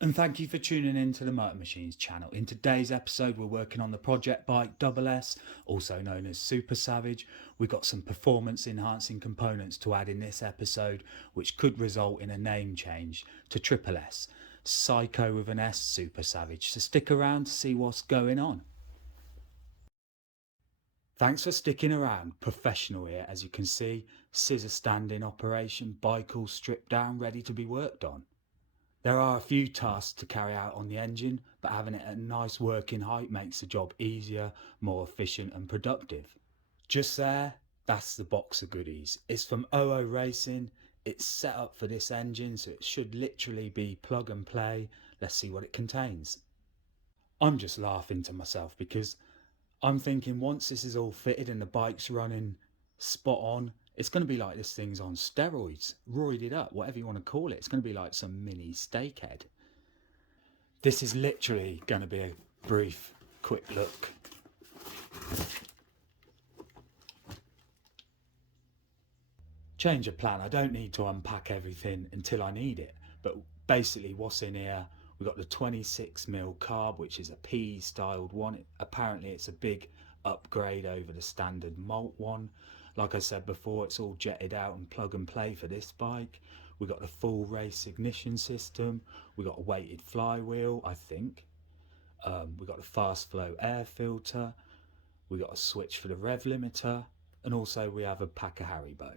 And thank you for tuning in to the Motor Machines channel. In today's episode, we're working on the project bike SS, also known as Super Savage. We've got some performance enhancing components to add in this episode, which could result in a name change to SS, Psycho with an S Super Savage. So stick around to see what's going on. Thanks for sticking around. Professional here, as you can see. Scissor stand in operation, bike all stripped down, ready to be worked on. There are a few tasks to carry out on the engine, but having it at a nice working height makes the job easier, more efficient and productive. Just there, that's the box of goodies. It's from OORACING. It's set up for this engine, so it should literally be plug and play. Let's see what it contains. I'm just laughing to myself because I'm thinking once this is all fitted and the bike's running spot on, it's going to be like this thing's on steroids, roided up, whatever you want to call it. It's going to be like some mini steakhead. This is literally going to be a brief, quick look. Change of plan. I don't need to unpack everything until I need it. But basically what's in here, we've got the 26mm carb, which is a PE styled one. Apparently it's a big upgrade over the standard malt one. Like I said before, it's all jetted out and plug and play for this bike. We've got the full race ignition system. We've got a weighted flywheel, I think. We've got the fast flow air filter. We've got a switch for the rev limiter. And also we have a pack of Haribo.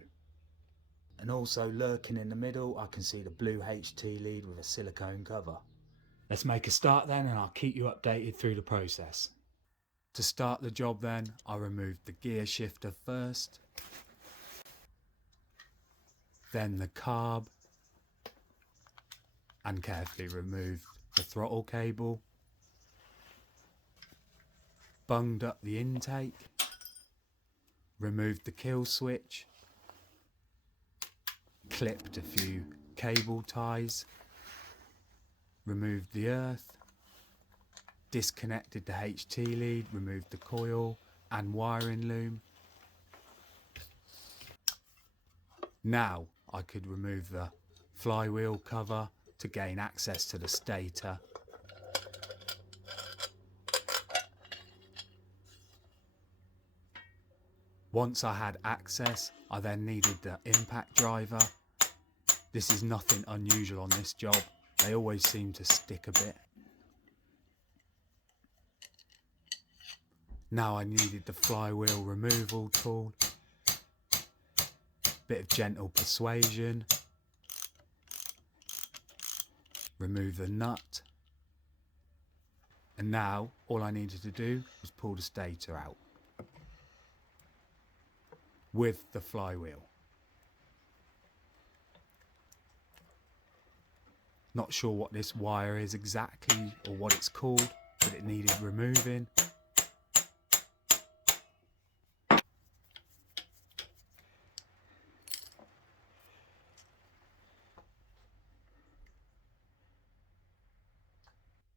And also lurking in the middle, I can see the blue HT lead with a silicone cover. Let's make a start then, and I'll keep you updated through the process. To start the job then, I removed the gear shifter first, then the carb, and carefully removed the throttle cable, bunged up the intake, removed the kill switch, clipped a few cable ties, removed the earth, disconnected the HT lead, removed the coil and wiring loom. Now I could remove the flywheel cover to gain access to the stator. Once I had access, I then needed the impact driver. This is nothing unusual on this job. They always seem to stick a bit. Now I needed the flywheel removal tool. Bit of gentle persuasion. Remove the nut. And now all I needed to do was pull the stator out with the flywheel. Not sure what this wire is exactly or what it's called, but it needed removing.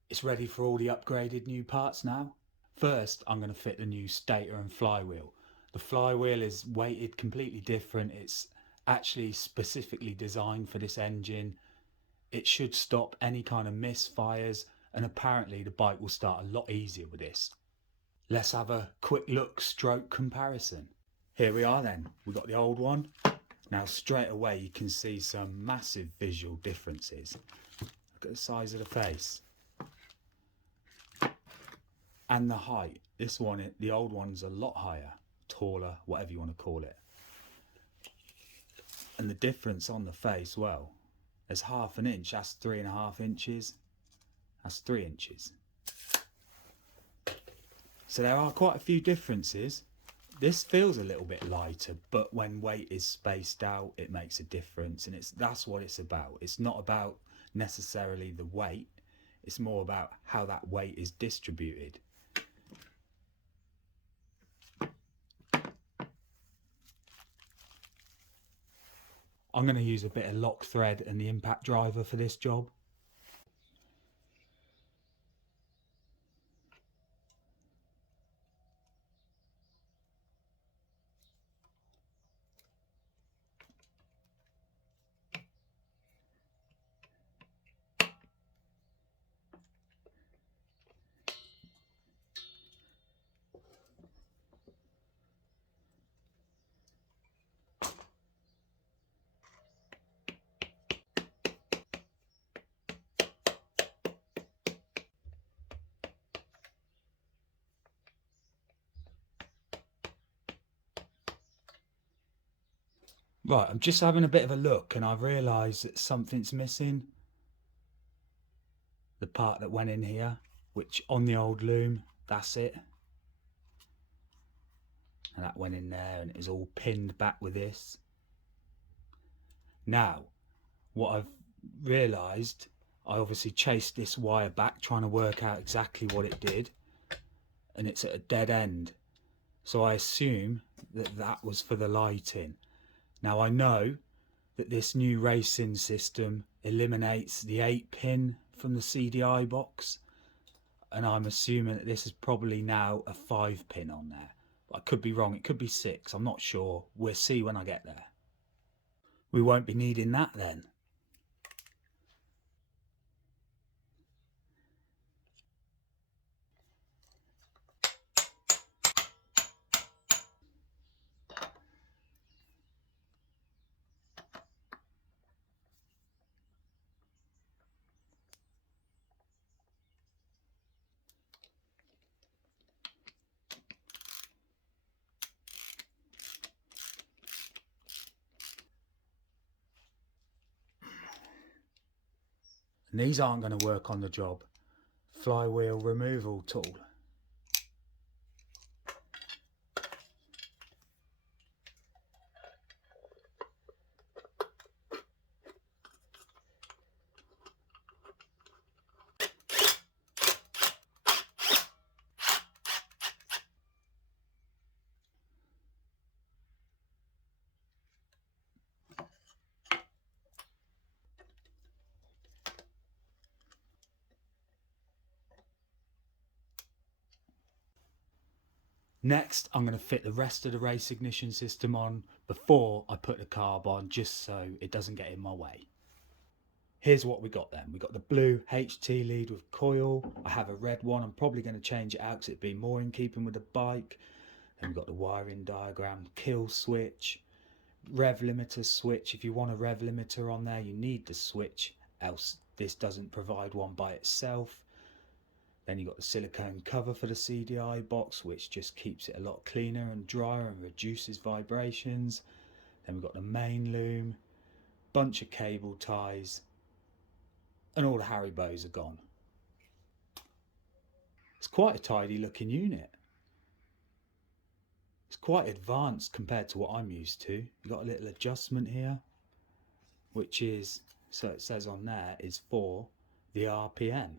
It's ready for all the upgraded new parts now. First, I'm going to fit the new stator and flywheel. The flywheel is weighted completely different. It's actually specifically designed for this engine. It should stop any kind of misfires, and apparently the bike will start a lot easier with this. Let's have a quick look stroke comparison. Here we are then. We've got the old one. Now straight away you can see some massive visual differences. Look at the size of the face. And the height. This one, the old one's a lot higher, taller, whatever you want to call it. And the difference on the face, well, there's half an inch, that's 3.5 inches, that's 3 inches. So there are quite a few differences. This feels a little bit lighter, but when weight is spaced out, it makes a difference, and that's what it's about. It's not about necessarily the weight, it's more about how that weight is distributed. I'm going to use a bit of lock thread and the impact driver for this job. Right, I'm just having a bit of a look and I've realised that something's missing. The part that went in here, which on the old loom, that's it. And that went in there and it was all pinned back with this. Now, what I've realised, I obviously chased this wire back trying to work out exactly what it did, and it's at a dead end. So I assume that that was for the lighting. Now I know that this new racing system eliminates the 8-pin from the CDI box, and I'm assuming that this is probably now a 5-pin on there. But I could be wrong, it could be 6, I'm not sure. We'll see when I get there. We won't be needing that then. And these aren't going to work on the job. Flywheel removal tool. Next, I'm going to fit the rest of the race ignition system on before I put the carb on, just so it doesn't get in my way. Here's what we got then. We got the blue HT lead with coil. I have a red one. I'm probably going to change it out because it'd be more in keeping with the bike. Then we've got the wiring diagram, kill switch, rev limiter switch. If you want a rev limiter on there, you need the switch, else this doesn't provide one by itself. Then you've got the silicone cover for the CDI box, which just keeps it a lot cleaner and drier and reduces vibrations. Then we've got the main loom, bunch of cable ties, and all the Haribos are gone. It's quite a tidy looking unit. It's quite advanced compared to what I'm used to. You've got a little adjustment here, which is, so it says on there, is for the RPM.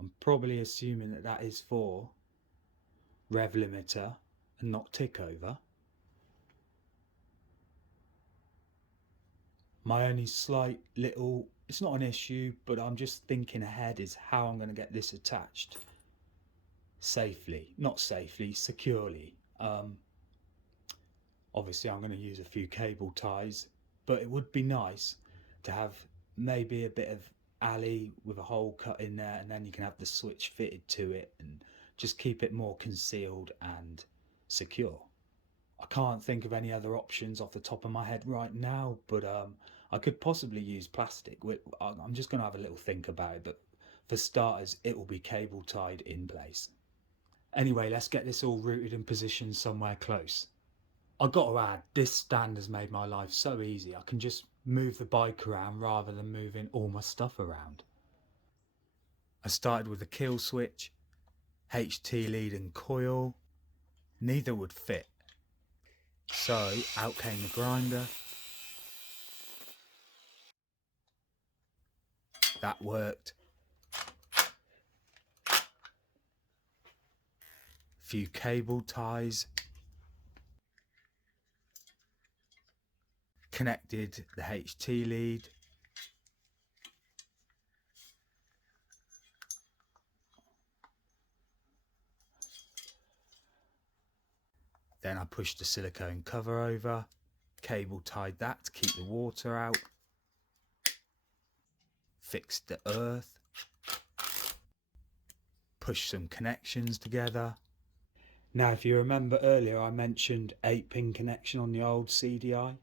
I'm probably assuming that that is for rev limiter and not tick over. My only slight little, it's not an issue, but I'm just thinking ahead, is how I'm going to get this attached safely, not safely, securely. Obviously I'm going to use a few cable ties, but it would be nice to have maybe a bit of alley with a hole cut in there, and then you can have the switch fitted to it and just keep it more concealed and secure. I can't think of any other options off the top of my head right now, but I could possibly use plastic. I'm just going to have a little think about it, but for starters it will be cable tied in place. Anyway, let's get this all routed and positioned somewhere close. I've got to add, this stand has made my life so easy. I can just move the bike around rather than moving all my stuff around. I started with the kill switch, HT lead and coil. Neither would fit. So out came the grinder. That worked. A few cable ties. Connected the HT lead. Then I pushed the silicone cover over, cable tied that to keep the water out, fixed the earth, pushed some connections together. Now if you remember earlier I mentioned 8-pin connection on the old CDI,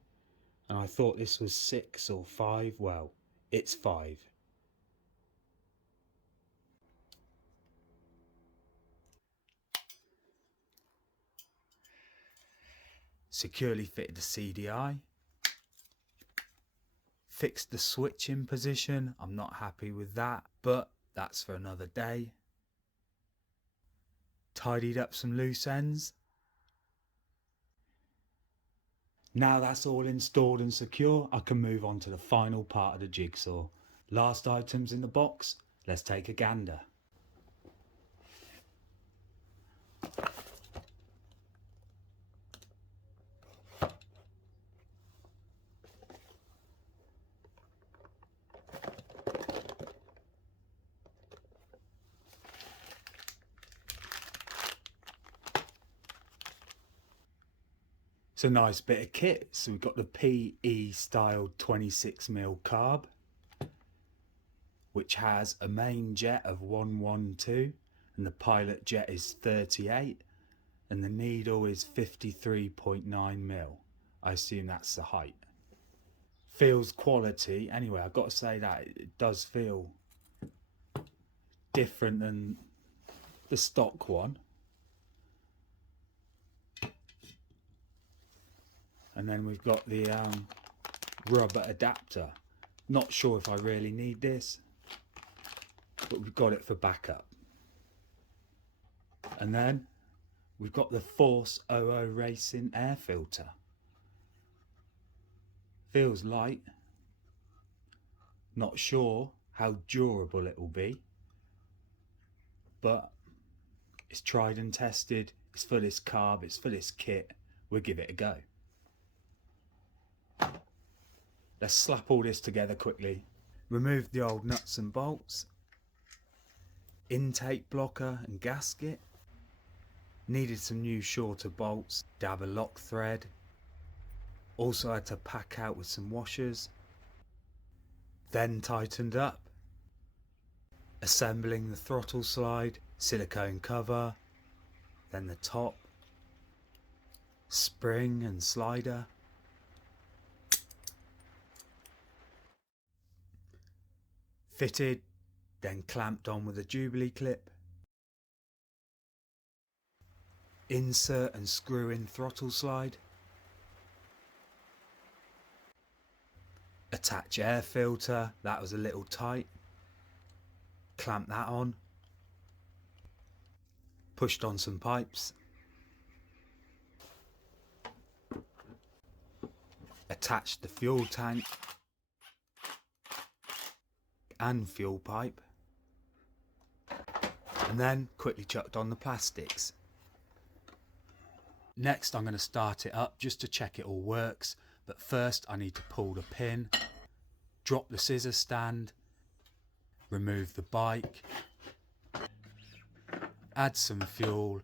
and I thought this was 6 or 5, well, it's 5. Securely fitted the CDI, Fixed the switch in position. I'm not happy with that, but that's for another day. Tidied up some loose ends. Now that's all installed and secure, I can move on to the final part of the jigsaw. Last items in the box, let's take a gander. It's a nice bit of kit. So we've got the PE styled 26mm carb, which has a main jet of 112 and the pilot jet is 38 and the needle is 53.9mm. I assume that's the height. Feels quality. Anyway, I've got to say that it does feel different than the stock one. And then we've got the rubber adapter. Not sure if I really need this, but we've got it for backup. And then we've got the Force OORACING air filter. Feels light. Not sure how durable it will be, but it's tried and tested. It's for this carb, it's for this kit. We'll give it a go. Let's slap all this together quickly. Remove the old nuts and bolts. Intake blocker and gasket. Needed some new shorter bolts. Dab a lock thread. Also had to pack out with some washers. Then tightened up. Assembling the throttle slide, silicone cover, then the top, spring and slider. Fitted, then clamped on with a Jubilee clip. Insert and screw in throttle slide. Attach air filter, that was a little tight. Clamp that on. Pushed on some pipes. Attached the fuel tank and fuel pipe, and then quickly chucked on the plastics. Next I'm going to start it up just to check it all works, but first I need to pull the pin, drop the scissor stand, remove the bike, add some fuel,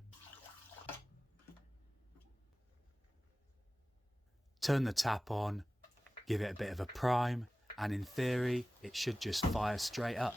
turn the tap on, give it a bit of a prime, and in theory it should just fire straight up.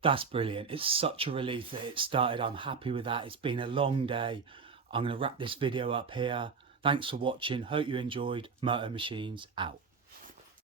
That's brilliant. It's such a relief that it started. I'm happy with that. It's been a long day. I'm going to wrap this video up here. Thanks for watching. Hope you enjoyed. Moto Machines out.